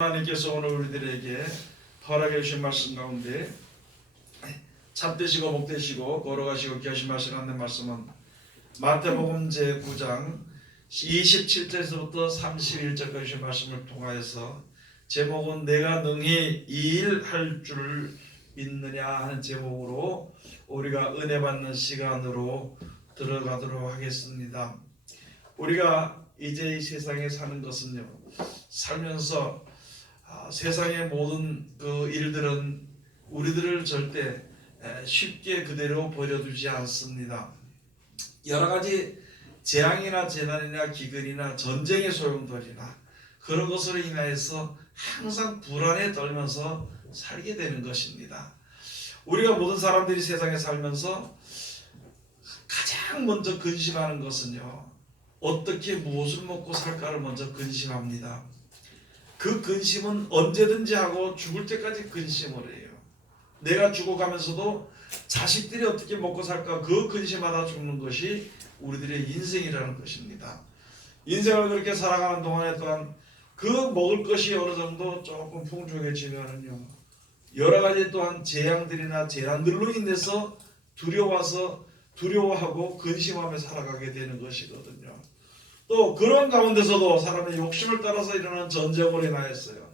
하나님께서 오늘 우리들에게 허락해 주신 말씀 가운데 참되시고 복되시고 걸어가시고 귀하신 말씀 하는 말씀은 마태복음 제9장 27절에서부터 31절까지 주신 말씀을 통하여서 제목은 내가 능히 이 일 할 줄 믿느냐 하는 제목으로 우리가 은혜 받는 시간으로 들어가도록 하겠습니다. 우리가 이제 이 세상에 사는 것은요, 살면서 세상의 모든 그 일들은 우리들을 절대 쉽게 그대로 버려두지 않습니다. 여러 가지 재앙이나 재난이나 기근이나 전쟁의 소용돌이나 그런 것으로 인하여서 항상 불안에 떨면서 살게 되는 것입니다. 우리가 모든 사람들이 세상에 살면서 가장 먼저 근심하는 것은요, 어떻게 무엇을 먹고 살까를 먼저 근심합니다. 그 근심은 언제든지 하고 죽을 때까지 근심을 해요. 내가 죽어가면서도 자식들이 어떻게 먹고 살까 그 근심하다 죽는 것이 우리들의 인생이라는 것입니다. 인생을 그렇게 살아가는 동안에 또한 그 먹을 것이 어느 정도 조금 풍족해지면은요, 여러 가지 또한 재앙들이나 재난들로 인해서 두려워하고 근심하며 살아가게 되는 것이거든요. 또 그런 가운데서도 사람의 욕심을 따라서 일어나는 전쟁으로 인하였어요.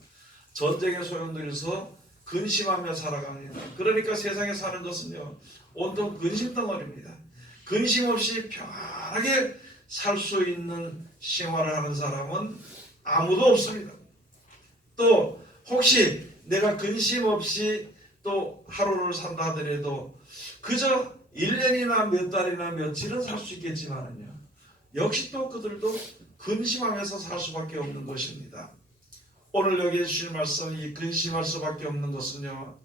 전쟁의 소용돌이서 근심하며 살아갑니다. 그러니까 세상에 사는 것은요, 온통 근심덩어리입니다. 근심 없이 평안하게 살 수 있는 생활을 하는 사람은 아무도 없습니다. 또 혹시 내가 근심 없이 또 하루를 산다 하더라도 그저 1년이나 몇 달이나 며칠은 살 수 있겠지만은요, 역시 또 그들도 근심하면서 살 수밖에 없는 것입니다. 오늘 여기에 주신 말씀이 근심할 수밖에 없는 것은요,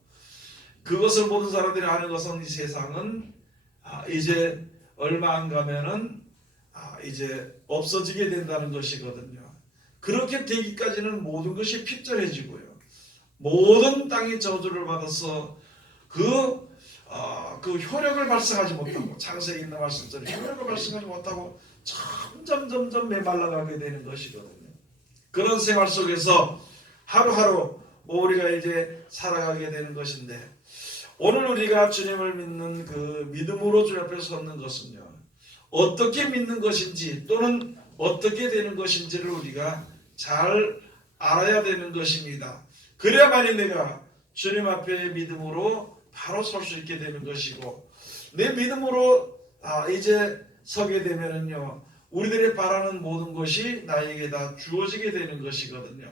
그것을 모든 사람들이 아는 것은 이 세상은 이제 얼마 안 가면은 이제 없어지게 된다는 것이거든요. 그렇게 되기까지는 모든 것이 핍절해지고요, 모든 땅이 저주를 받아서 그 효력을 발생하지 못하고, 창세기 있는 말씀처럼 효력을 발생하지 못하고 점점 메말라가게 되는 것이거든요. 그런 생활 속에서 하루하루 우리가 이제 살아가게 되는 것인데, 오늘 우리가 주님을 믿는 그 믿음으로 주 앞에 섰는 것은요, 어떻게 믿는 것인지 또는 어떻게 되는 것인지를 우리가 잘 알아야 되는 것입니다. 그래야만이 내가 주님 앞에 믿음으로 바로 설 수 있게 되는 것이고, 내 믿음으로 이제 서게 되면은요, 우리들이 바라는 모든 것이 나에게 다 주어지게 되는 것이거든요.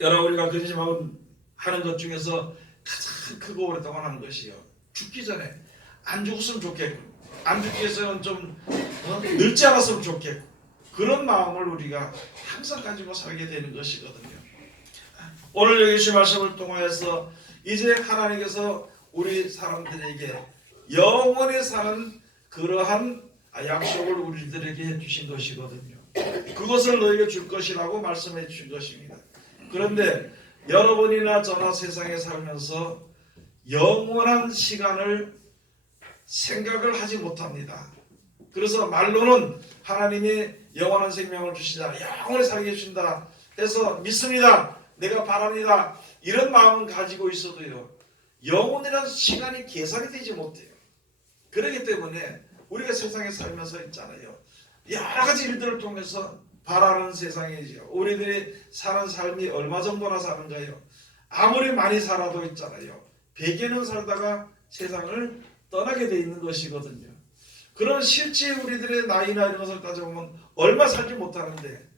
여러분, 우리가 근심하는 것 중에서 가장 크고 오랫동안 하는 것이요, 죽기 전에 안 죽었으면 좋겠고, 안 죽기 위해서는 좀 늙지 않았으면 좋겠고, 그런 마음을 우리가 항상 가지고 살게 되는 것이거든요. 오늘 여기 주신 말씀을 통하여서 이제 하나님께서 우리 사람들에게 영원히 사는 그러한 약속을 우리들에게 해주신 것이거든요. 그것을 너에게 줄 것이라고 말씀해 주신 것입니다. 그런데 여러분이나 저나 세상에 살면서 영원한 시간을 생각을 하지 못합니다. 그래서 말로는 하나님이 영원한 생명을 주시다, 영원히 살게 해주신다 해서 믿습니다, 내가 바랍니다, 이런 마음은 가지고 있어도요, 영원이라는 시간이 계산이 되지 못해요. 그렇기 때문에 우리가 세상에 살면서 있잖아요, 여러 가지 일들을 통해서 바라는 세상이죠. 우리들이 사는 삶이 얼마 정도나 사는가요? 아무리 많이 살아도 있잖아요, 100여년 살다가 세상을 떠나게 돼 있는 것이거든요. 그런 실제 우리들의 나이나 이런 것을 따져보면 얼마 살지 못하는데,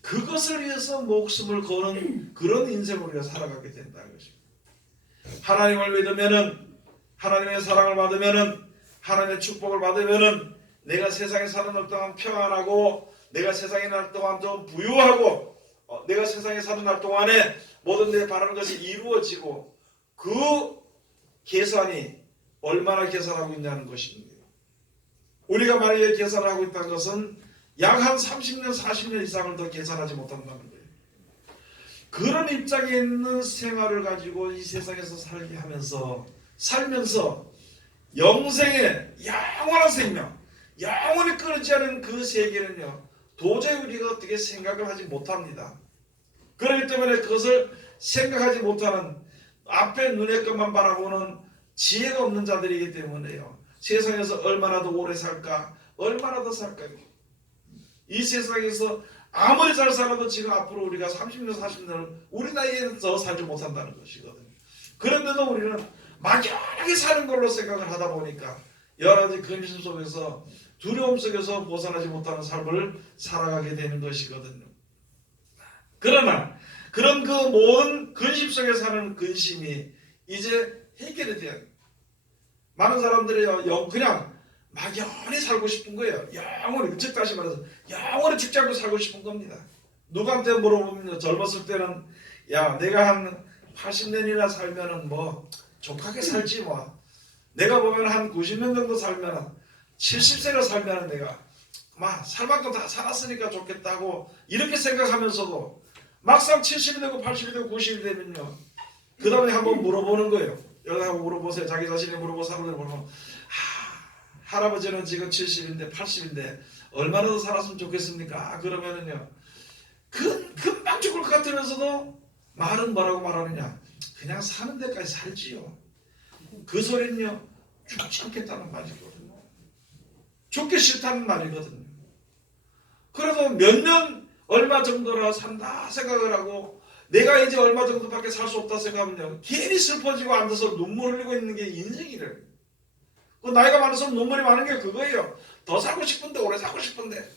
그것을 위해서 목숨을 거는 그런 인생을 우리가 살아가게 된다는 것입니다. 하나님을 믿으면은, 하나님의 사랑을 받으면은, 하나님의 축복을 받으면은 내가 세상에 사는 날 동안 평안하고, 내가 세상에 날 동안 좀 부유하고, 내가 세상에 사는 날 동안에 모든 내 바라는 것이 이루어지고, 그 계산이 얼마나 계산하고 있냐는 것입니다. 우리가 만약에 계산을 하고 있다는 것은 약 한 30년, 40년 이상을 더 계산하지 못한다는 거예요. 그런 입장에 있는 생활을 가지고 이 세상에서 살게 하면서 살면서 영생의 영원한 생명, 영원히 끊이지 않은 그 세계는요, 도저히 우리가 어떻게 생각을 하지 못합니다. 그렇기 때문에 그것을 생각하지 못하는 앞에 눈의 것만 바라보는 지혜가 없는 자들이기 때문에요. 세상에서 얼마나 더 오래 살까? 얼마나 더 살까요? 이 세상에서 아무리 잘 살아도 지금 앞으로 우리가 30년, 40년을 우리 나이에는 더 살지 못한다는 것이거든요. 그런데도 우리는 막연하게 사는 걸로 생각을 하다 보니까 여러 가지 근심 속에서 두려움 속에서 벗어나지 못하는 삶을 살아가게 되는 것이거든요. 그러나 그런 그 모든 근심 속에 사는 근심이 이제 해결이 돼요. 많은 사람들이 그냥 막연히 살고 싶은 거예요. 영원히, 즉 다시 말해서 영원히 죽지 않고 살고 싶은 겁니다. 누구한테 물어보면 젊었을 때는 야 내가 한 80년이나 살면은 뭐 족하게 살지 뭐. 내가 보면 한 90년 정도 살면은 70세가 살면은 내가 막 살 만큼 다 살았으니까 좋겠다고 이렇게 생각하면서도 막상 70이 되고 80이 되고 90이 되면요. 그 다음에 한번 물어보는 거예요. 여기 한번 물어보세요. 자기 자신이 물어보고 사람들 물어보면 할아버지는 지금 70인데 80인데 얼마나 더 살았으면 좋겠습니까? 그러면은요. 금방 죽을 것 같으면서도 말은 뭐라고 말하느냐. 그냥 사는 데까지 살지요. 그 소리는요. 죽지 않겠다는 말이거든요. 죽기 싫다는 말이거든요. 그래도 몇 년 얼마 정도라 산다 생각을 하고 내가 이제 얼마 정도밖에 살 수 없다 생각하면요. 괜히 슬퍼지고 앉아서 눈물 흘리고 있는 게 인생이래요. 그 나이가 많아서 눈물이 많은 게 그거예요. 더 살고 싶은데 오래 살고 싶은데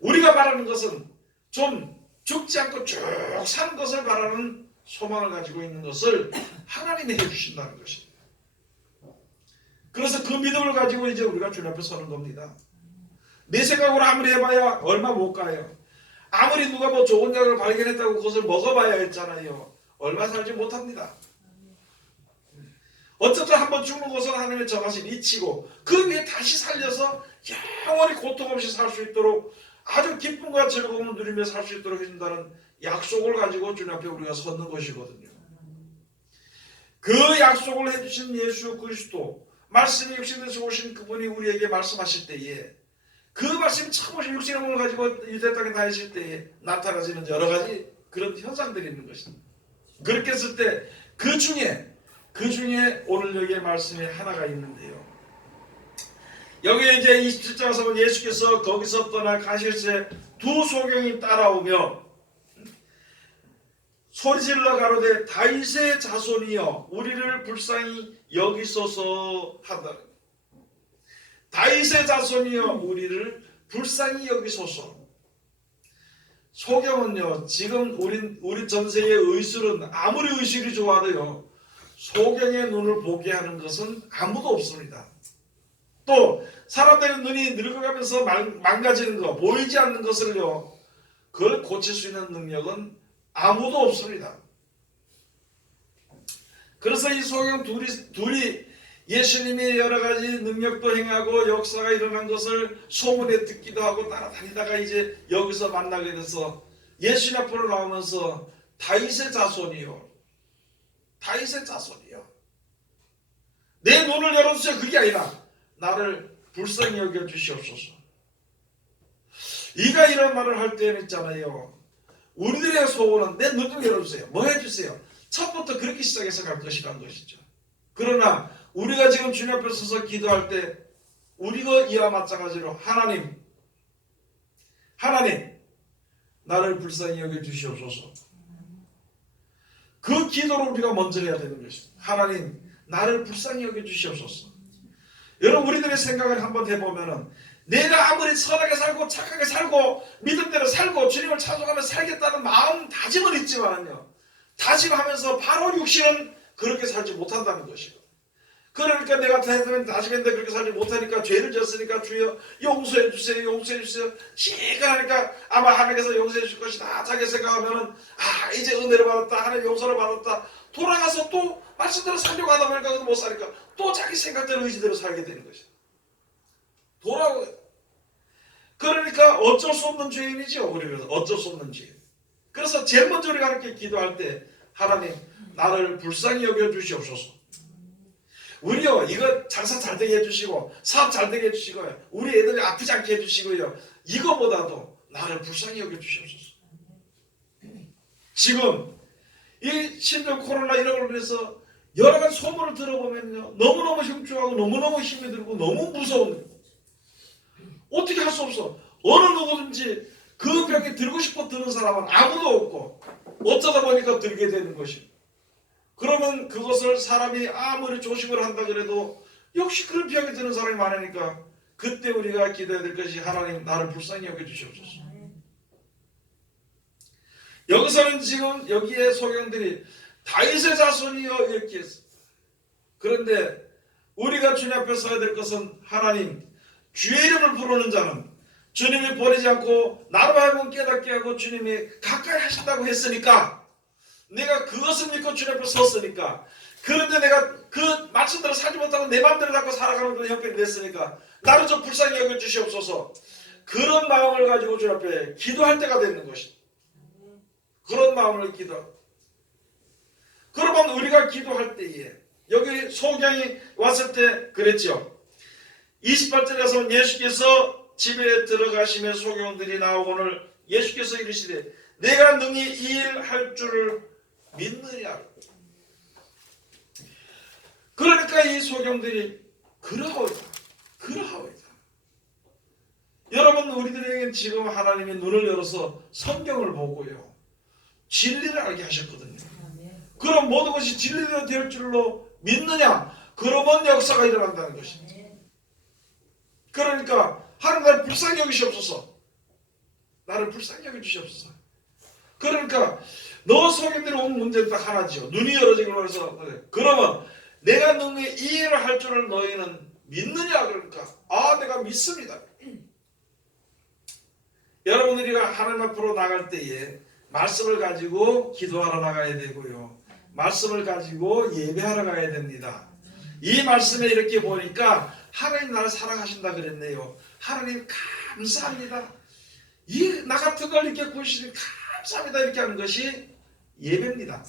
우리가 바라는 것은 좀 죽지 않고 쭉 사는 것을 바라는 소망을 가지고 있는 것을 하나님이 해주신다는 것입니다. 그래서 그 믿음을 가지고 이제 우리가 주님 앞에 서는 겁니다. 내 생각으로 아무리 해봐야 얼마 못 가요. 아무리 누가 뭐 좋은 약을 발견했다고 그것을 먹어봐야 했잖아요. 얼마 살지 못합니다. 어쨌든 한번 죽는 것은 하나님의 정하신 이치고 그 위에 다시 살려서 영원히 고통 없이 살 수 있도록 아주 기쁨과 즐거움을 누리며 살 수 있도록 해준다는 약속을 가지고 주님 앞에 우리가 섰는 것이거든요. 그 약속을 해주신 예수 그리스도 말씀이 육신에서 오신 그분이 우리에게 말씀하실 때에 그 말씀이 처음 오신 육신의 몸을 가지고 유대 땅에 다니실 때에 나타나지는 여러 가지 그런 현상들이 있는 것입니다. 그렇게 했을 때 그 중에 오늘 여기에 말씀이 하나가 있는데요. 여기에 이제 27장에서 보면 예수께서 거기서 떠나 가실새 두 소경이 따라오며 소리질러 가로되 다윗의 자손이여 우리를 불쌍히 여기소서 하더라. 다윗의 자손이여 우리를 불쌍히 여기소서. 소경은요 지금 우리 전세의 의술은 아무리 의술이 좋아도요 소경의 눈을 보게 하는 것은 아무도 없습니다. 또 사람들의 눈이 늙어가면서 망가지는 것, 보이지 않는 것을요 그걸 고칠 수 있는 능력은 아무도 없습니다. 그래서 이 소경 둘이 예수님이 여러 가지 능력도 행하고 역사가 일어난 것을 소문에 듣기도 하고 따라다니다가 이제 여기서 만나게 돼서 예수님 앞으로 나오면서 다윗의 자손이요. 다윗의 자손이요. 내 눈을 열어주세요. 그게 아니라 나를 불쌍히 여겨주시옵소서. 이가 이런 말을 할 때는 있잖아요. 우리들의 소원은 내 눈을 열어주세요. 뭐 해주세요? 첫부터 그렇게 시작해서 갈 것이란 것이죠. 그러나 우리가 지금 주님 앞에 서서 기도할 때 우리가 이와 마찬가지로 하나님 나를 불쌍히 여겨주시옵소서. 그 기도를 우리가 먼저 해야 되는 것입니다. 하나님 나를 불쌍히 여겨주시옵소서. 여러분 우리들의 생각을 한번 해보면 내가 아무리 선하게 살고 착하게 살고 믿음대로 살고 주님을 찬송하며 살겠다는 마음 다짐은 있지만요 다짐하면서 바로 육신은 그렇게 살지 못한다는 것이고 그러니까 내가 다짐했는데 그렇게 살지 못하니까 죄를 졌으니까 주여 용서해 주세요 용서해 주세요 시간하니까 아마 하나님께서 용서해 줄 것이다 자기 생각하면은 이제 은혜를 받았다 하나님 용서를 받았다 돌아가서 또 말씀대로 살려고 하다 보니까 못 사니까 또 자기 생각대로 의지대로 살게 되는 것이죠. 돌아오고 그러니까 어쩔 수 없는 죄인이죠. 그래서 어쩔 수 없는 죄인. 그래서 제일 먼저 우리가 이렇게 기도할 때 하나님 나를 불쌍히 여겨주시옵소서. 우리요 이거 장사 잘 되게 해주시고 사업 잘 되게 해주시고요 우리 애들이 아프지 않게 해주시고요 이거보다도 나를 불쌍히 여겨주시옵소서. 지금 이 심지어 코로나 이런 걸로 인해서 여러 가지 소문을 들어보면요, 너무너무 흉흉하고 너무너무 힘이 들고 너무 무서운 거예요. 어떻게 할 수 없어. 어느 누구든지 그 병에 들고 싶어 드는 사람은 아무도 없고 어쩌다 보니까 들게 되는 것이고, 그러면 그것을 사람이 아무리 조심을 한다 그래도 역시 그런 병에 드는 사람이 많으니까 그때 우리가 기도해야 될 것이, 하나님 나를 불쌍히 여겨주시옵소서. 여기서는 지금 여기에 소경들이 다윗의 자손이여 이렇게 했어. 그런데 우리가 주님 앞에 서야 될 것은, 하나님 주의 이름을 부르는 자는 주님이 버리지 않고 나로 하여금 깨닫게 하고 주님이 가까이 하신다고 했으니까, 내가 그것을 믿고 주님 앞에 섰으니까, 그런데 내가 그 말씀대로 살지 못하고 내 마음대로 갖고 살아가는 그런 형편이 됐으니까 나를 좀 불쌍히 여겨주시옵소서. 그런 마음을 가지고 주님 앞에 기도할 때가 되는 것이다. 그런 마음을 기도하고, 그러면 우리가 기도할 때에 여기 소경이 왔을 때 그랬죠. 28절에서 예수께서 집에 들어가시며 소경들이 나오거늘 예수께서 이르시되 내가 능히 이 일 할 줄을 믿느냐. 그러니까 이 소경들이 그러하오이다. 여러분, 우리들에게 지금 하나님이 눈을 열어서 성경을 보고요, 진리를 알게 하셨거든요. 그럼 모든 것이 진리가 될 줄로 믿느냐? 그러면 역사가 일어난다는 것입니다. 그러니까 하나님 나를 불쌍히 여기시옵소서. 나를 불쌍히 여기주시옵소서. 그러니까 너 소경들이 온 문제는 딱 하나죠. 눈이 열어지고 해서, 그러면 내가 능히 이 일을 할 줄을 너희는 믿느냐? 그러니까 내가 믿습니다. 여러분, 우리가 하나님 앞으로 나갈 때에 말씀을 가지고 기도하러 나가야 되고요, 말씀을 가지고 예배하러 가야 됩니다. 이 말씀에 이렇게 보니까 하나님 나를 사랑하신다 그랬네요. 하나님 감사합니다. 나 같은 걸 이렇게 구시니 감사합니다. 이렇게 하는 것이 예배입니다.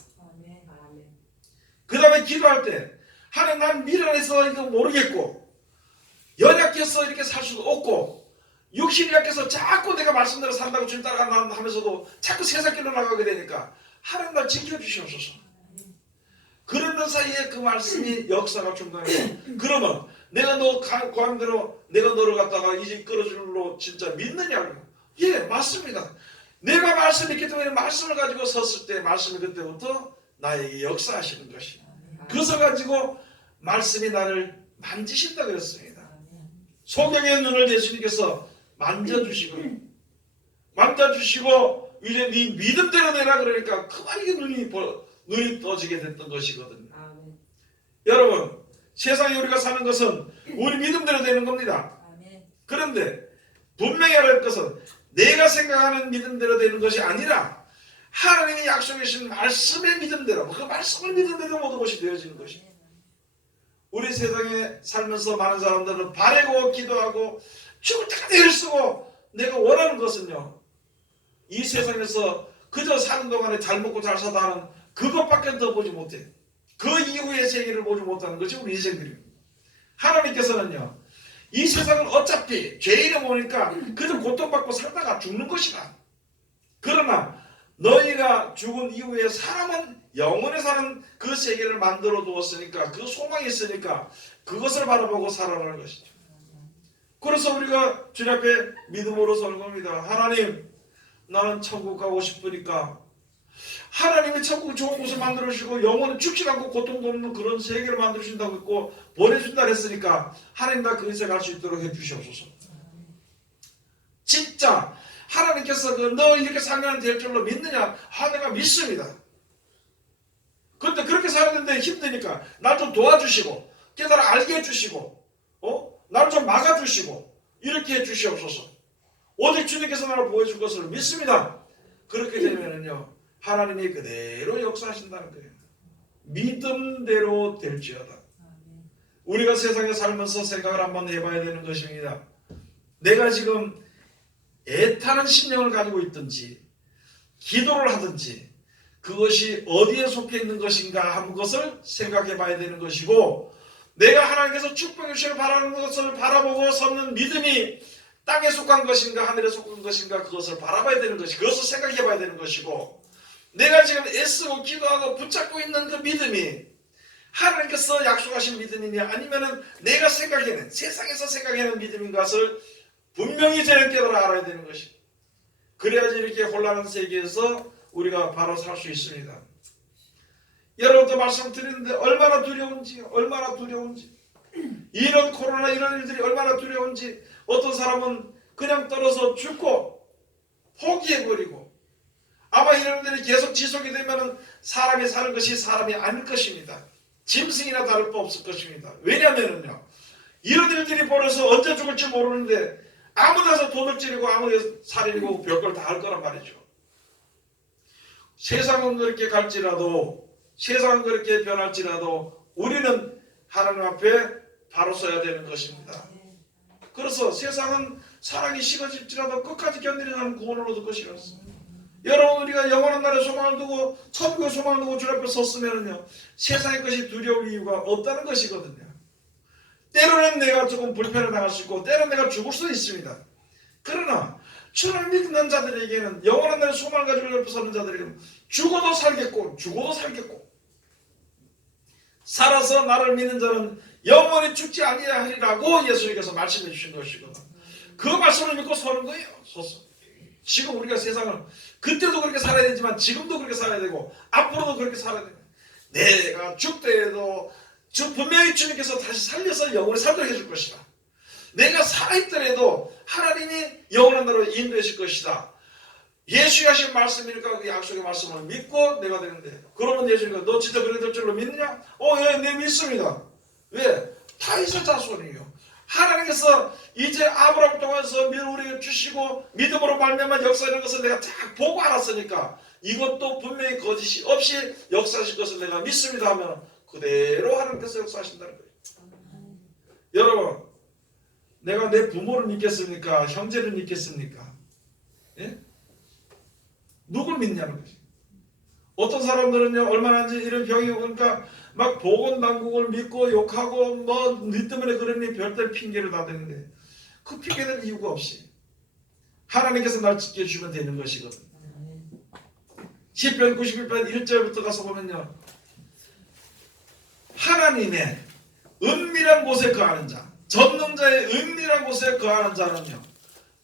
그 다음에 기도할 때, 하나님 난 미련해서 이거 모르겠고 연약해서 이렇게 살 수도 없고 육신이 약해서 자꾸 내가 말씀대로 산다고 주님 따라간다 하면서도 자꾸 세상 길로 나가게 되니까 하나님 날 지켜주시옵소서. 그러는 사이에 그 말씀이 역사가 중단해서, 그러면 내가 너 구한대로 내가 너를 갖다가 이제 끌어줄로 진짜 믿느냐? 예, 맞습니다. 내가 말씀 있기 때문에 말씀을 가지고 섰을 때 말씀이 그때부터 나에게 역사하시는 것이, 그것을 가지고 말씀이 나를 만지신다 그랬습니다. 소경의 눈을 예수님께서 만져주시고 이제 네 믿음대로 내라 그러니까 그만 이게 눈이 떠지게 됐던 것이거든요. 여러분, 세상에 우리가 사는 것은 우리 믿음대로 되는 겁니다. 그런데 분명히 알아야 할 것은 내가 생각하는 믿음대로 되는 것이 아니라 하나님이 약속해 주신 말씀의 믿음대로, 그 말씀을 믿음대로 모든 것이 되어지는 것입니다. 우리 세상에 살면서 많은 사람들은 바라고 기도하고 죽을 때까지 애를 쓰고 내가 원하는 것은요, 이 세상에서 그저 사는 동안에 잘 먹고 잘 사다 하는 그것밖에 더 보지 못해. 그 이후의 세계를 보지 못하는 것이 우리 인생들입니다. 하나님께서는요, 이 세상은 어차피 죄인을 보니까 그저 고통받고 살다가 죽는 것이다. 그러나 너희가 죽은 이후에 사람은 영원히 사는 그 세계를 만들어 두었으니까, 그 소망이 있으니까 그것을 바라보고 살아가는 것이죠. 그래서 우리가 주님 앞에 믿음으로 서는 겁니다. 하나님, 나는 천국 가고 싶으니까 하나님이 천국 좋은 곳을 만들어 주시고 영원히 죽지 않고 고통도 없는 그런 세계를 만들어 주신다고 했고 보내준다 했으니까 하나님 나 그곳에 갈 수 있도록 해주시옵소서. 진짜 하나님께서 너 이렇게 살면 될 줄로 믿느냐? 내가 믿습니다. 그런데 그렇게 살았는데 힘드니까 날 좀 도와주시고 깨달아 알게 해주시고 나를 좀 막아주시고 이렇게 해주시옵소서. 오직 주님께서 나를 보여줄 것을 믿습니다. 그렇게 되면은요, 하나님이 그대로 역사하신다는 거예요. 믿음대로 될지어다. 우리가 세상에 살면서 생각을 한번 해봐야 되는 것입니다. 내가 지금 애타는 심령을 가지고 있든지 기도를 하든지 그것이 어디에 속해 있는 것인가 하는 것을 생각해 봐야 되는 것이고, 내가 하나님께서 축복해 주시길 바라는 것을 바라보고 섰는 믿음이 땅에 속한 것인가 하늘에 속한 것인가 그것을 바라봐야 되는 것이, 그것을 생각해 봐야 되는 것이고, 내가 지금 애쓰고 기도하고 붙잡고 있는 그 믿음이 하나님께서 약속하신 믿음이냐 아니면은 내가 생각해낸 세상에서 생각해낸 믿음인 것을 분명히 저는 깨달아 알아야 되는 것이. 그래야지 이렇게 혼란한 세계에서 우리가 바로 살 수 있습니다. 여러분도 말씀드리는데 얼마나 두려운지 이런 코로나 이런 일들이 얼마나 두려운지 어떤 사람은 그냥 떨어져 죽고 포기해버리고 아마 이런 일들이 계속 지속이 되면 사람이 사는 것이 사람이 아닐 것입니다. 짐승이나 다를 바 없을 것입니다. 왜냐하면요 이런 일들이 벌어서 언제 죽을지 모르는데 아무 데서 도둑질이고 아무 데서 살인이고 별걸 다 할 거란 말이죠. 세상은 그렇게 갈지라도 세상은 그렇게 변할지라도 우리는 하나님 앞에 바로 서야 되는 것입니다. 그래서 세상은 사랑이 식어질지라도 끝까지 견디는 구원을 얻을 것이라서 여러분 우리가 영원한 날에 소망을 두고 천국의 소망을 두고 주 앞에 섰으면요 세상의 것이 두려울 이유가 없다는 것이거든요. 때로는 내가 조금 불편을 당할 수 있고 때로는 내가 죽을 수도 있습니다. 그러나 주를 믿는 자들에게는 영원한 날에 소망을 가지고 옆에 서는 자들에게는 죽어도 살겠고 살아서 나를 믿는 자는 영원히 죽지 아니하리라고 예수님께서 말씀해 주신 것이거든. 그 말씀을 믿고 서는 거예요. 지금 우리가 세상을 그때도 그렇게 살아야 되지만 지금도 그렇게 살아야 되고 앞으로도 그렇게 살아야 돼요. 내가 죽더라도 분명히 주님께서 다시 살려서 영원히 살도록 해줄 것이다. 내가 살아있더라도 하나님이 영원한 나라로 인도해 줄 것이다. 예수의 하신 말씀이니까 그 약속의 말씀을 믿고 내가 되는데 그러면 예수님이 너 진짜 그래 될 줄로 믿느냐? 예, 내 믿습니다. 왜? 다윗의 자손이에요. 하나님께서 이제 아브라함 통해서 우리에게 주시고 믿음으로 말미암아 역사하는 것을 내가 딱 보고 알았으니까 이것도 분명히 거짓이 없이 역사하실 것을 내가 믿습니다 하면 그대로 하나님께서 역사하신다는 거예요. 여러분 내가 내 부모를 믿겠습니까? 형제를 믿겠습니까? 예? 누굴 믿냐는 거지. 어떤 사람들은요 얼마나 이제 이런 병이 오니까 막 보건당국을 믿고 욕하고 네 때문에 그러니 별별 핑계를 다 대는데 그 핑계는 이유가 없이 하나님께서 날 지켜주면 되는 것이거든. 시편 91편 1절부터 가서 보면요 하나님의 은밀한 곳에 거하는 자 전능자의 은밀한 곳에 거하는 자는요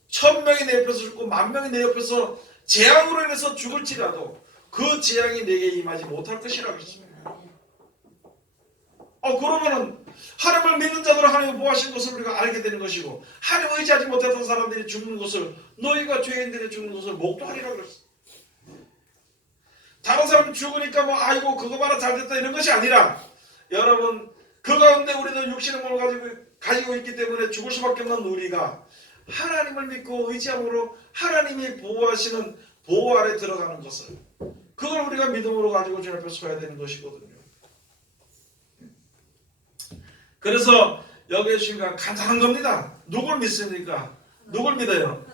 1000명이 내 옆에서 죽고 10,000명이 내 옆에서 재앙으로 인해서 죽을지라도 그 재앙이 내게 임하지 못할 것이라고 했습니다. 그러면은 하나님을 믿는 자들은 하나님을 보호하신 것을 우리가 알게 되는 것이고 하나님을 의지하지 못했던 사람들이 죽는 것을 너희가 죄인들이 죽는 것을 목도하리라고 그랬어. 다른 사람이 죽으니까 아이고 그거 봐라 잘됐다 이런 것이 아니라 여러분 그 가운데 우리도 육신의 몸을 가지고 있기 때문에 죽을 수밖에 없는 우리가 하나님을 믿고 의지함으로 하나님이 보호하시는 보호 아래 들어가는 것을 그걸 우리가 믿음으로 가지고 주 앞에 서야 되는 것이거든요. 그래서 여기에 주님과 간단한 겁니다. 누굴 믿습니까? 누굴 믿어요?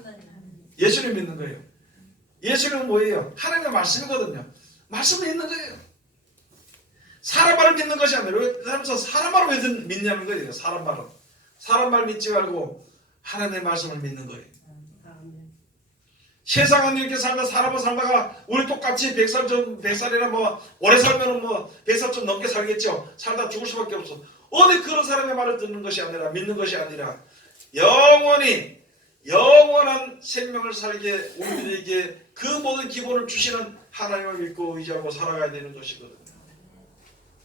예수님 믿는 거예요. 예수님은 뭐예요? 하나님의 말씀이거든요. 말씀을 믿는 거예요. 사람 말을 믿는 것이 아니라 사람 말을 왜 믿냐는 거예요. 사람 말은. 사람 말 믿지 말고 하나님의 말씀을 믿는 거예요. 세상은 이렇게 사람을 살다가 우리 똑같이 100살이나 오래 살면 100살 좀 넘게 살겠죠. 살다 죽을 수밖에 없어. 어디 그런 사람의 말을 듣는 것이 아니라 믿는 것이 아니라 영원한 생명을 살게 우리들에게 그 모든 기본을 주시는 하나님을 믿고 의지하고 살아가야 되는 것이거든요.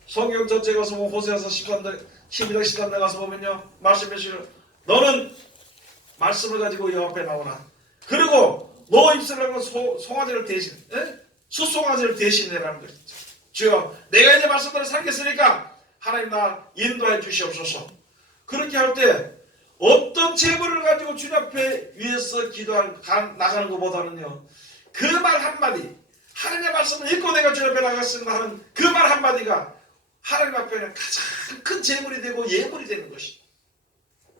성경 전체 가서 호세아서 12장 13장 가서 보면요 말씀해 주시는 너는 말씀을 가지고 여호와 앞에 나오라. 그리고 너 입술로 송아지를 대신 수송아지를 대신해라는 것이죠. 주여 내가 이제 말씀대로 살겠으니까 하나님 나 인도해 주시옵소서. 그렇게 할 때 어떤 재물을 가지고 주님 앞에 위해서 나가는 것보다는요 그 말 한마디 하나님의 말씀을 읽고 내가 주님 앞에 나갔습니다 하는 그 말 한마디가 하나님 앞에는 가장 큰 재물이 되고 예물이 되는 것이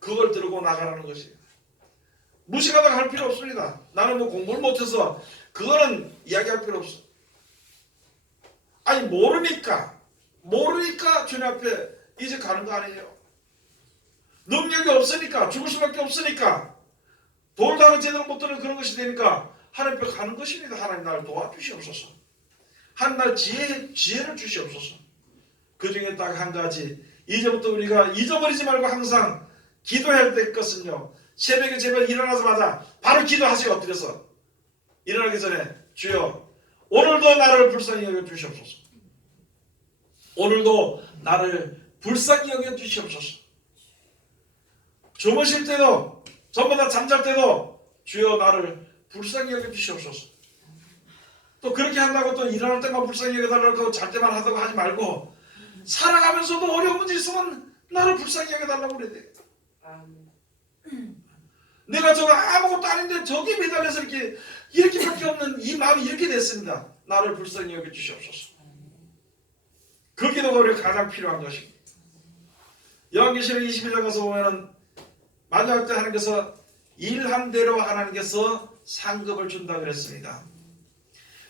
그걸 들고 나가라는 것이에요. 무식하다고 할 필요 없습니다. 나는 공부를 못해서 그거는 이야기할 필요 없어. 아니 모르니까 주님 앞에 이제 가는 거 아니에요. 능력이 없으니까 죽을 수밖에 없으니까 돌다는 제대로 못 드는 그런 것이 되니까 하나님 앞에 가는 것입니다. 하나님 나를 도와주시옵소서. 한 날 지혜를 주시옵소서. 그 중에 딱 한 가지, 이제부터 우리가 잊어버리지 말고 항상 기도해야 될 것은요, 새벽에 제발 일어나자마자 바로 기도하세요. 엎드려서 일어나기 전에, 주여 오늘도 나를 불쌍히 여겨 주시옵소서. 오늘도 나를 불쌍히 여겨 주시옵소서. 주무실 때도, 전부 다 잠잘 때도 주여 나를 불쌍히 여겨 주시옵소서. 또 그렇게 한다고 또 일어날 때만 불쌍히 여겨달라고 잘 때만 하다고 하지 말고, 살아가면서도 어려운 문제 있으면 나를 불쌍히 여겨달라고 그래야 돼. 내가 저거 아무것도 아닌데 저기 매달려서 이렇게밖에 없는 이 마음이 이렇게 됐습니다. 나를 불쌍히 여겨 주시옵소서. 그 기도가 우리가 가장 필요한 것입니다. 요한계시록 22장 가서 보면은 마지막 때 하나님께서 일한 대로 하나님께서 상급을 준다 그랬습니다.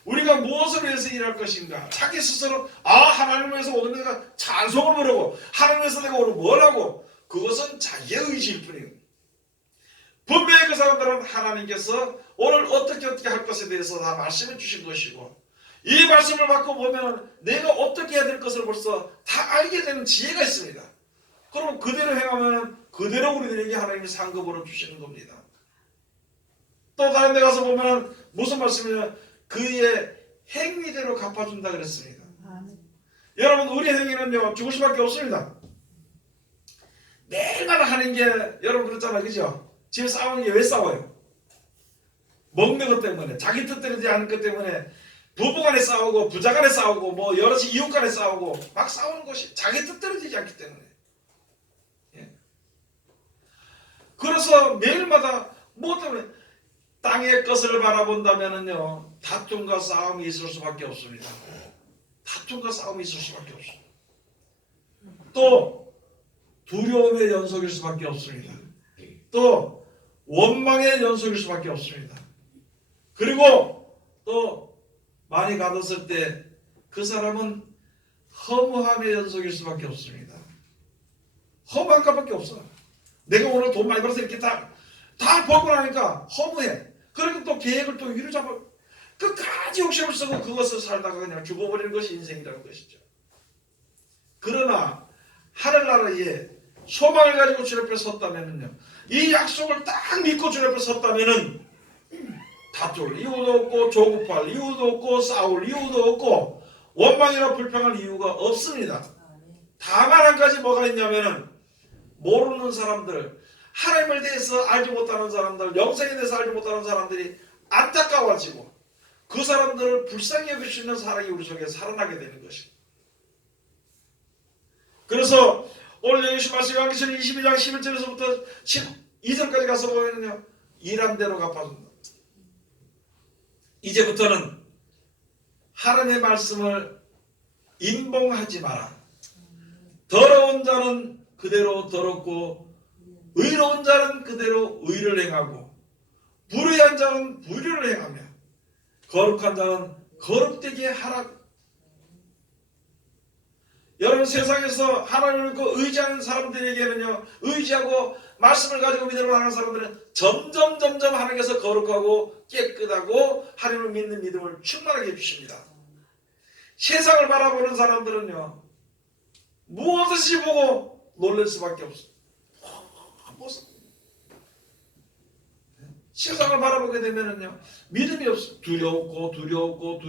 우리가 무엇을 위해서 일할 것인가? 자기 스스로 하나님을 위해서 오늘 내가 찬송을 부르고 하나님을 위해서 내가 오늘 뭘 하고, 그것은 자기의 의지일 뿐이에요. 분명히 그 사람들은 하나님께서 오늘 어떻게 할 것에 대해서 다 말씀해 주신 것이고, 이 말씀을 받고 보면 내가 어떻게 해야 될 것을 벌써 다 알게 되는 지혜가 있습니다. 그럼 그대로 행하면 그대로 우리들에게 하나님이 상급으로 주시는 겁니다. 또 다른 데 가서 보면 무슨 말씀이냐, 그의 행위대로 갚아준다 그랬습니다. 여러분, 우리 행위는요 죽을 수밖에 없습니다. 매일마다 하는 게, 여러분 그렇잖아요, 그죠? 집에 싸우는 게 왜 싸워요? 먹는 것 때문에, 자기 뜻대로 되지 않는 것 때문에 부부간에 싸우고 부자간에 싸우고 뭐 여럿이 이웃간에 싸우고 막 싸우는 것이 자기 뜻대로 되지 않기 때문에. 예. 그래서 매일마다 뭐 때문에 땅의 것을 바라본다면은요, 다툼과 싸움이 있을 수밖에 없습니다. 다툼과 싸움이 있을 수밖에 없습니다. 또 두려움의 연속일 수밖에 없습니다. 또 원망의 연속일 수밖에 없습니다. 그리고 또 많이 가뒀을 때 그 사람은 허무함의 연속일 수밖에 없습니다. 허무한 것밖에 없어. 내가 오늘 돈 많이 벌어서 이렇게 다 벌고 나니까 허무해. 그리고 또 계획을 또 위로 잡아 끝까지 욕심을 쓰고 그것을 살다가 그냥 죽어버리는 것이 인생이라는 것이죠. 그러나 하늘나라에 소망을 가지고 주 옆에 섰다면요, 이 약속을 딱 믿고 주 옆에 섰다면은 다툴 이유도 없고 조급할 이유도 없고 싸울 이유도 없고 원망이나 불평할 이유가 없습니다. 다만 한 가지 뭐가 있냐면은, 모르는 사람들, 하나님을 대해서 알지 못하는 사람들, 영생에 대해서 알지 못하는 사람들이 안타까워지고 그 사람들을 불쌍히 여길 수 있는 사랑이 우리 속에 살아나게 되는 것입니다. 그래서 오늘 예수 말씀 요한계시록 22장 11절에서부터 12절까지 가서 보면요, 일한 대로 갚아준다. 이제부터는 하나님의 말씀을 임봉하지 마라. 더러운 자는 그대로 더럽고 의로운 자는 그대로 의를 행하고 불의한 자는 불의를 행하며 거룩한 자는 거룩되게 하라. 여러분, 세상에서 하나님을 믿고 의지하는 사람들에게는요, 의지하고 말씀을 가지고 믿음을 하는 사람들은 점점 하나님께서 거룩하고 깨끗하고 하나님을 믿는 믿음을 충만하게 해주십니다. 세상을 바라보는 사람들은요, 무엇을 보고 놀랄 수밖에 없어요. 세상을 바라보게 되면은요, 믿음이 없어. 두려웠고.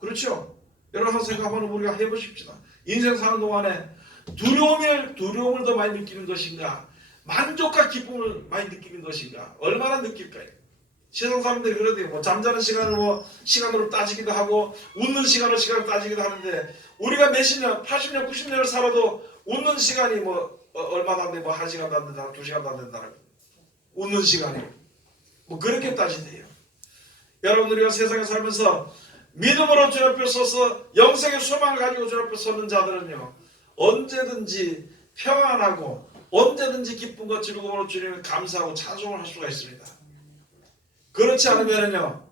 그렇죠? 여러분, 한 생각 한번 우리가 해보십시다. 인생 사는 동안에 두려움을 더 많이 느끼는 것인가, 만족과 기쁨을 많이 느끼는 것인가, 얼마나 느낄까요? 세상 사람들이 그러대요. 뭐 잠자는 시간을 시간으로 따지기도 하고 웃는 시간으로 따지기도 하는데, 우리가 몇십 년, 80년, 90년을 살아도 웃는 시간이 얼마나 안 돼, 1시간도 안 된다, 2시간도 안 된다. 웃는 시간이 그렇게 따지대요. 여러분, 우리가 세상에 살면서 믿음으로 주 옆에 서서 영생의 소망을 가지고 주 옆에 서는 자들은요, 언제든지 평안하고 언제든지 기쁨과 즐거움으로 주님을 감사하고 찬송을 할 수가 있습니다. 그렇지 않으면요,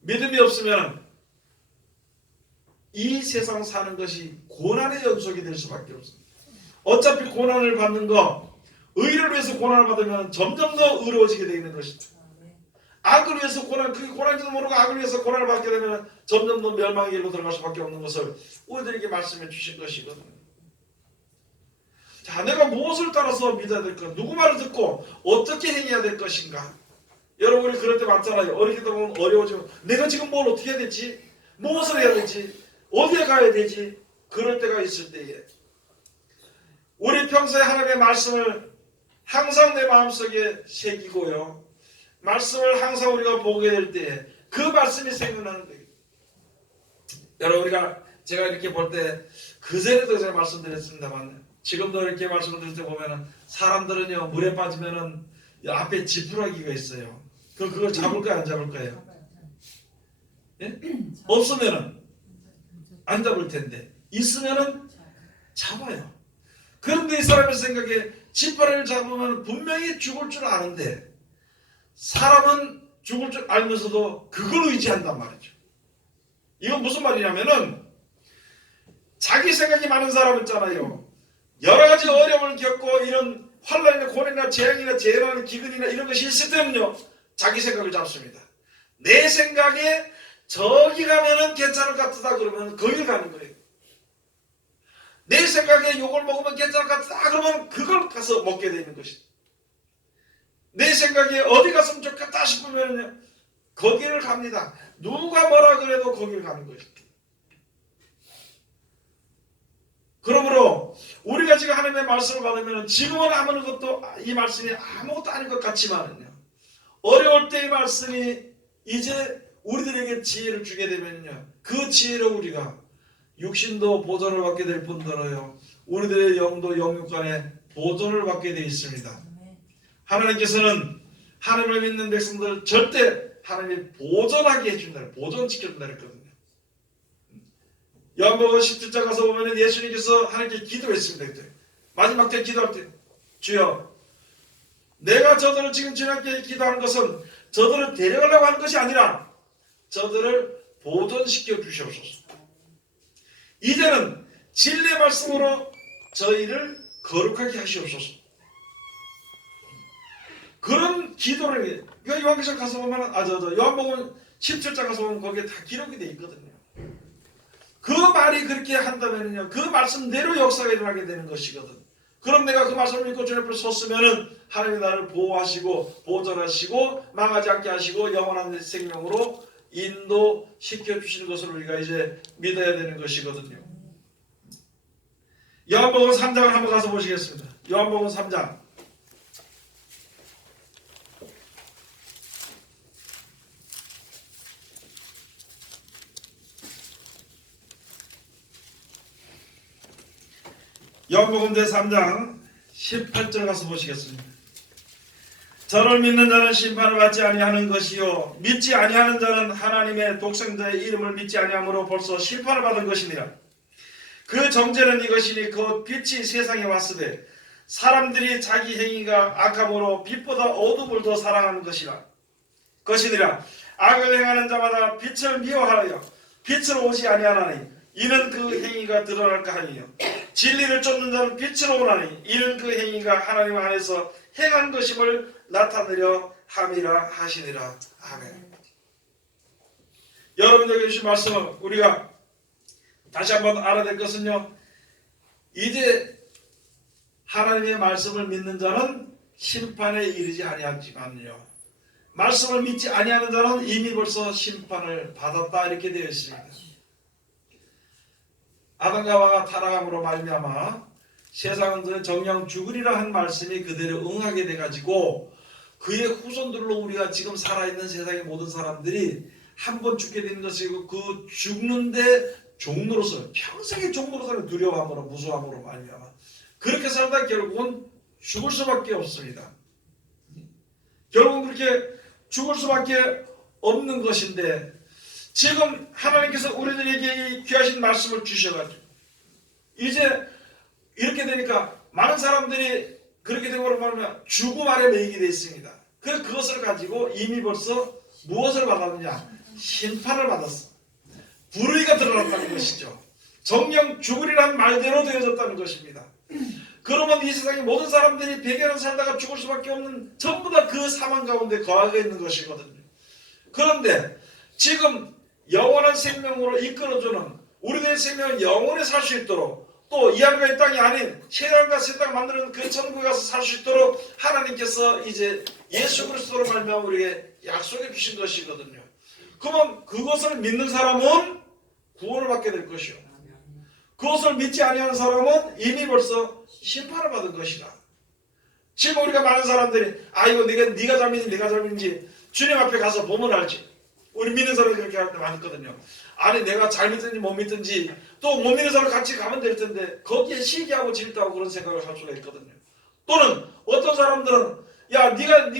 믿음이 없으면 이 세상 사는 것이 고난의 연속이 될 수밖에 없습니다. 어차피 고난을 받는 거, 의를 위해서 고난을 받으면 점점 더 의로워지게 되어 있는 것입니다. 악을 위해서 고난, 그게 고난인지도 모르고 악을 위해서 고난을 받게 되면 점점 더 멸망의 길로 들어갈 수밖에 없는 것을 우리들에게 말씀해 주신 것이거든요. 자, 내가 무엇을 따라서 믿어야 될까? 누구 말을 듣고 어떻게 행해야 될 것인가? 여러분이 그럴 때 많잖아요. 어리게 보면 어려워지면 내가 지금 뭘 어떻게 해야 되지? 무엇을 해야 되지? 어디에 가야 되지? 그럴 때가 있을 때에 우리 평소에 하나님의 말씀을 항상 내 마음속에 새기고요. 말씀을 항상 우리가 보게 될 때에 그 말씀이 생각나는 거예요. 여러분 제가 이렇게 볼 때 그전에도 제가 말씀드렸습니다만 지금도 이렇게 말씀을 드릴 때 보면은 사람들은요 물에 빠지면은 앞에 지푸라기가 있어요. 그걸 잡을까요 안 잡을까요? 예? 없으면은 안 잡을 텐데 있으면은 잡아요. 그런데 이 사람의 생각에 지푸라기를 잡으면 분명히 죽을 줄 아는데 사람은 죽을 줄 알면서도 그걸 의지한단 말이죠. 이건 무슨 말이냐면은 자기 생각이 많은 사람 있잖아요. 여러 가지 어려움을 겪고 이런 환난이나 고난이나 재앙이나 재난이나 기근이나 이런 것이 있을 때는요 자기 생각을 잡습니다. 내 생각에 저기 가면은 괜찮을 것 같다 그러면 거길 가는 거예요. 내 생각에 요걸 먹으면 괜찮을 것 같다 그러면 그걸 가서 먹게 되는 것이죠. 내 생각에 어디 갔으면 좋겠다 싶으면요 거기를 갑니다. 누가 뭐라 그래도 거기를 가는 것이죠. 그러므로 우리가 지금 하나님의 말씀을 받으면 지금은 아무것도 이 말씀이 아무것도 아닌 것 같지만은요 어려울 때 이 말씀이 이제 우리들에게 지혜를 주게 되면요 그 지혜로 우리가 육신도 보존을 받게 될 뿐더러요 우리들의 영도 영육간에 보존을 받게 되어 있습니다. 하나님께서는 하나님을 믿는 백성들 절대 하나님이 보존하게 해준다, 보존시켜준다 그랬거든요. 요한복음 17장 가서 보면 예수님께서 하나님께 기도했습니다. 마지막 때 기도할 때 주여 내가 저들을 지금 주님께 기도하는 것은 저들을 데려가려고 하는 것이 아니라 저들을 보존시켜 주시옵소서. 이제는 진리의 말씀으로 저희를 거룩하게 하시옵소서. 그런 기도를 요한계시록 가서 보면 요한복음 17장 가서 보면 거기에 다 기록이 되어 있거든요. 그 말이 그렇게 한다면요 그 말씀대로 역사가 일어나게 되는 것이거든. 그럼 내가 그 말씀을 믿고 주님 앞에 섰으면은 하나님이 나를 보호하시고 보존하시고 망하지 않게 하시고 영원한 생명으로 인도시켜 주시는 것을 우리가 이제 믿어야 되는 것이거든요. 요한복음 3장을 한번 가서 보시겠습니다. 요한복음 3장 요한복음 제 3장 18절 가서 보시겠습니다. 저를 믿는 자는 심판을 받지 아니하는 것이요 믿지 아니하는 자는 하나님의 독생자의 이름을 믿지 아니함으로 벌써 심판을 받은 것이니라. 그 정죄는 이것이니 곧 빛이 세상에 왔으되 사람들이 자기 행위가 악함으로 빛보다 어둠을 더 사랑하는 것이니라. 악을 행하는 자마다 빛을 미워하여 빛으로 오지 아니하나니 이는 그 행위가 드러날까 하니요 진리를 쫓는 자는 빛으로 오나니 이는 그 행위가 하나님 안에서 행한 것임을 나타내려 함이라 하시니라. 아멘. 여러분들에게 주신 말씀은 우리가 다시 한번 알아야 될 것은요 이제 하나님의 말씀을 믿는 자는 심판에 이르지 아니하지만요 말씀을 믿지 아니하는 자는 이미 벌써 심판을 받았다 이렇게 되어 있습니다. 아담과 하와가 타락함으로 말미암아 세상은 정령 죽으리라 한 말씀이 그대로 응하게 돼가지고 그의 후손들로 우리가 지금 살아있는 세상의 모든 사람들이 한 번 죽게 되는 것이고 그 죽는데 종로로서 평생의 종로로서는 두려워함으로 무서워함으로 말미암아 그렇게 살다 결국은 죽을 수밖에 없습니다. 결국은 그렇게 죽을 수밖에 없는 것인데 지금 하나님께서 우리들에게 이 귀하신 말씀을 주셔가지고 이제 이렇게 되니까 많은 사람들이 그렇게 되고 말하면 죽음 아래 매이게 되어 있습니다. 그것을 가지고 이미 벌써 무엇을 받았느냐? 심판을 받았어. 불의가 드러났다는 것이죠. 정령 죽으리란 말대로 되어졌다는 것입니다. 그러면 이 세상의 모든 사람들이 100여년 살다가 죽을 수밖에 없는 전부 다 그 사망 가운데 거하게 있는 것이거든요. 그런데 지금 영원한 생명으로 이끌어주는 우리들의 생명은 영원히 살 수 있도록 또 이 하늘과 이 땅이 아닌 새하늘과 새 땅을 만드는 그 천국에 가서 살 수 있도록 하나님께서 이제 예수 그리스도로 말미암아 우리에게 약속해 주신 것이거든요. 그러면 그것을 믿는 사람은 구원을 받게 될 것이요. 그것을 믿지 아니하는 사람은 이미 벌써 심판을 받은 것이다. 지금 우리가 많은 사람들이 이거 네가 잘못인지 내가 잘못인지 주님 앞에 가서 보면 알지. 우리 믿는 사람이 그렇게 할 때 많거든요. 아니 내가 잘 믿든지 못 믿든지 또 못 믿는 사람 같이 가면 될 텐데 거기에 시기하고 질투하고 그런 생각을 할 수가 있거든요. 또는 어떤 사람들은 야 네가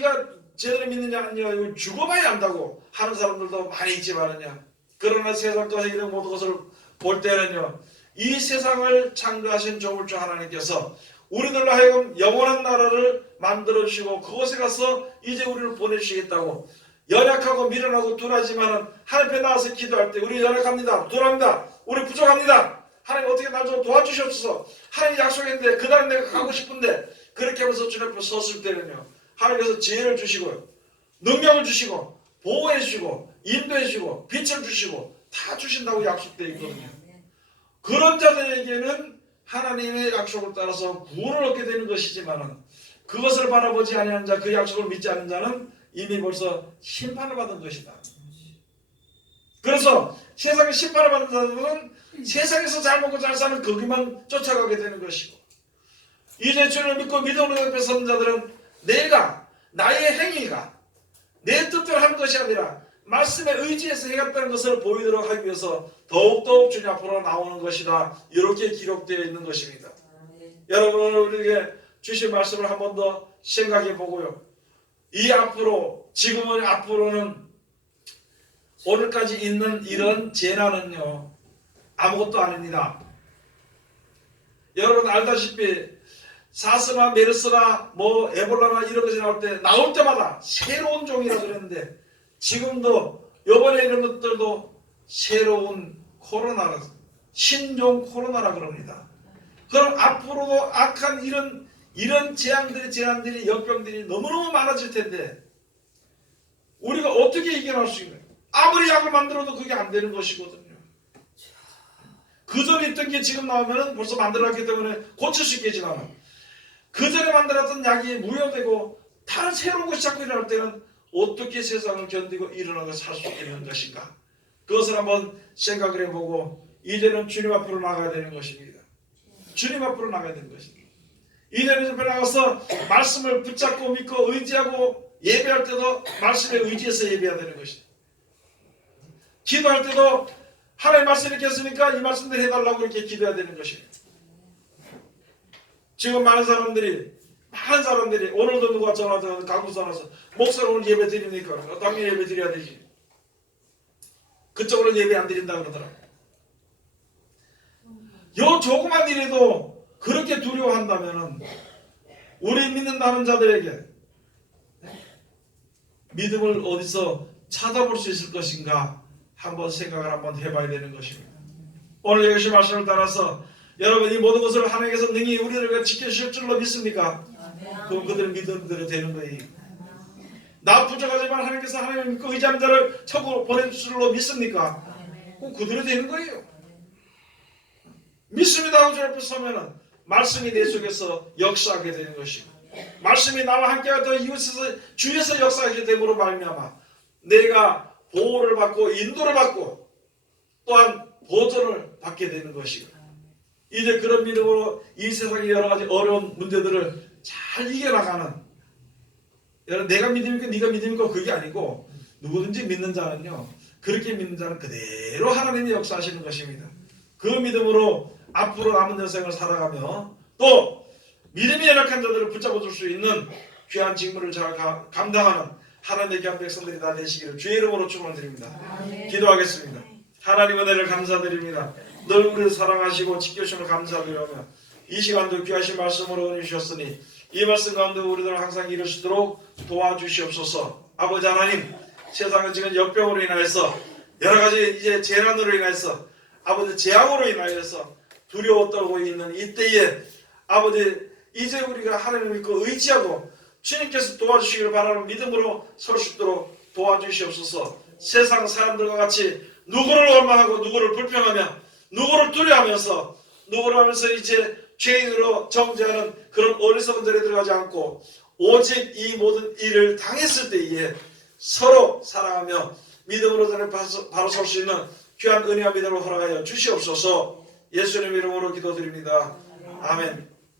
제대로 믿느냐 아니냐 이거 죽어봐야 안다고 하는 사람들도 많이 있지만은요. 그러나 세상과 이런 모든 것을 볼 때는요. 이 세상을 창조하신 조물주 하나님께서 우리들로 하여금 영원한 나라를 만들어 주시고 그곳에 가서 이제 우리를 보내주시겠다고 연약하고 미련하고 둔하지만은 하나님 앞에 나와서 기도할 때 우리 연약합니다. 둔합니다. 우리 부족합니다. 하나님 어떻게 날 좀 도와주시옵소서. 하나님 약속했는데 그날은 내가 가고 싶은데 그렇게 하면서 주님 앞에 섰을 때는요. 하나님께서 지혜를 주시고 능력을 주시고 보호해 주시고 인도해 주시고 빛을 주시고 다 주신다고 약속되어 있거든요. 그런 자들에게는 하나님의 약속을 따라서 구원을 얻게 되는 것이지만은 그것을 바라보지 아니하는 자, 그 약속을 믿지 않는 자는 이미 벌써 심판을 받은 것이다. 그래서 세상에 심판을 받은 자들은 세상에서 잘 먹고 잘 사는 거기만 쫓아가게 되는 것이고 이제 주님을 믿고 믿음으로 옆에 서는 자들은 내가 나의 행위가 내 뜻대로 하는 것이 아니라 말씀에 의지해서 해갔다는 것을 보이도록 하기 위해서 더욱더욱 주님 앞으로 나오는 것이다. 이렇게 기록되어 있는 것입니다. 여러분 우리에게 주신 말씀을 한 번 더 생각해 보고요. 이 앞으로 지금은 앞으로는 오늘까지 있는 이런 재난은요. 아무것도 아닙니다. 여러분 알다시피 사스나 메르스나 뭐 에볼라나 이런 것이 나올 때마다 새로운 종이라 그랬는데 지금도 요번에 이런 것들도 새로운 코로나라 신종 코로나라 그럽니다. 그럼 앞으로도 악한 이런 재난들이 역병들이 너무너무 많아질 텐데 우리가 어떻게 이겨낼 수 있는 아무리 약을 만들어도 그게 안 되는 것이거든요. 그 전에 있던 게 지금 나오면 벌써 만들어놨기 때문에 고칠 수 있겠지만 그 전에 만들었던 약이 무효되고 다른 새로운 것이 자꾸 일어날 때는 어떻게 세상을 견디고 일어나고 살 수 있는 것인가? 그것을 한번 생각을 해보고 이제는 주님 앞으로 나가야 되는 것입니다. 주님 앞으로 나가야 되는 것입니다. 이제는 주 앞에 나가서 말씀을 붙잡고 믿고 의지하고 예배할 때도 말씀에 의지해서 예배해야 되는 것입니다. 기도할 때도 하나님 말씀 이렇게 했으니까 이 말씀대로 해달라고 이렇게 기도해야 되는 것입니다. 지금 많은 사람들이 오늘도 누가 전화해서 강구 전화해서 목사님 오늘 예배 드립니까? 당연히 예배 드려야 되지. 그쪽으로는 예배 안 드린다 그러더라고요. 요 조그만 일에도 그렇게 두려워한다면은 우리 믿는다는 자들에게 믿음을 어디서 찾아볼 수 있을 것인가 한번 생각을 한번 해봐야 되는 것입니다. 오늘 여기서 말씀을 따라서 여러분 이 모든 것을 하나님께서 능히 우리를 지켜주실 줄로 믿습니까? 그럼 그들은 믿음대로 되는 거예요. 나 부족하지만 하나님께서 하나님을 믿고 의지하는 자를 천국으로 보내줄 줄로 믿습니까? 그럼 그대로 되는 거예요. 믿습니다 하고 주 앞에 서면은 말씀이 내 속에서 역사하게 되는 것이고 말씀이 나와 함께하여 이웃에서 주에서 역사하게 됨으로 말미암아 내가 보호를 받고 인도를 받고 또한 보존을 받게 되는 것이고 이제 그런 믿음으로 이 세상의 여러 가지 어려운 문제들을 잘 이겨나가는 여러분 내가 믿음이고 네가 믿음이고 그게 아니고 누구든지 믿는 자는요 그렇게 믿는 자는 그대로 하나님이 역사하시는 것입니다. 그 믿음으로 앞으로 남은 인생을 살아가며 또 믿음이 연약한 자들을 붙잡아줄 수 있는 귀한 직무를 잘 감당하는 하나님의 귀한 백성들이 다 되시기를 주의 이름으로 축원드립니다. 기도하겠습니다. 하나님 은혜를 감사드립니다. 늘 우리를 사랑하시고 지켜주시는 감사드리며 이 시간도 귀하신 말씀으로 은혜 주셨으니 이 말씀 가운데 우리들 항상 이루시도록 도와주시옵소서. 아버지 하나님 세상은 지금 역병으로 인하여서 여러 가지 이제 재난으로 인해서 아버지 재앙으로 인하여서 두려워 떨고 있는 이때에 아버지 이제 우리가 하나님을 믿고 의지하고 주님께서 도와주시기를 바라는 믿음으로 설 수 있도록 도와주시옵소서. 세상 사람들과 같이 누구를 원망하고 누구를 불평하며 누구를 두려워하면서 누구를 하면서 이제 죄인으로 정죄하는 그런 어리석은 들에 들어가지 않고 오직 이 모든 일을 당했을 때에 서로 사랑하며 믿음으로 바로 설 수 있는 귀한 은혜와 믿음을 허락하여 주시옵소서. 예수님 이름으로 기도드립니다. 아멘.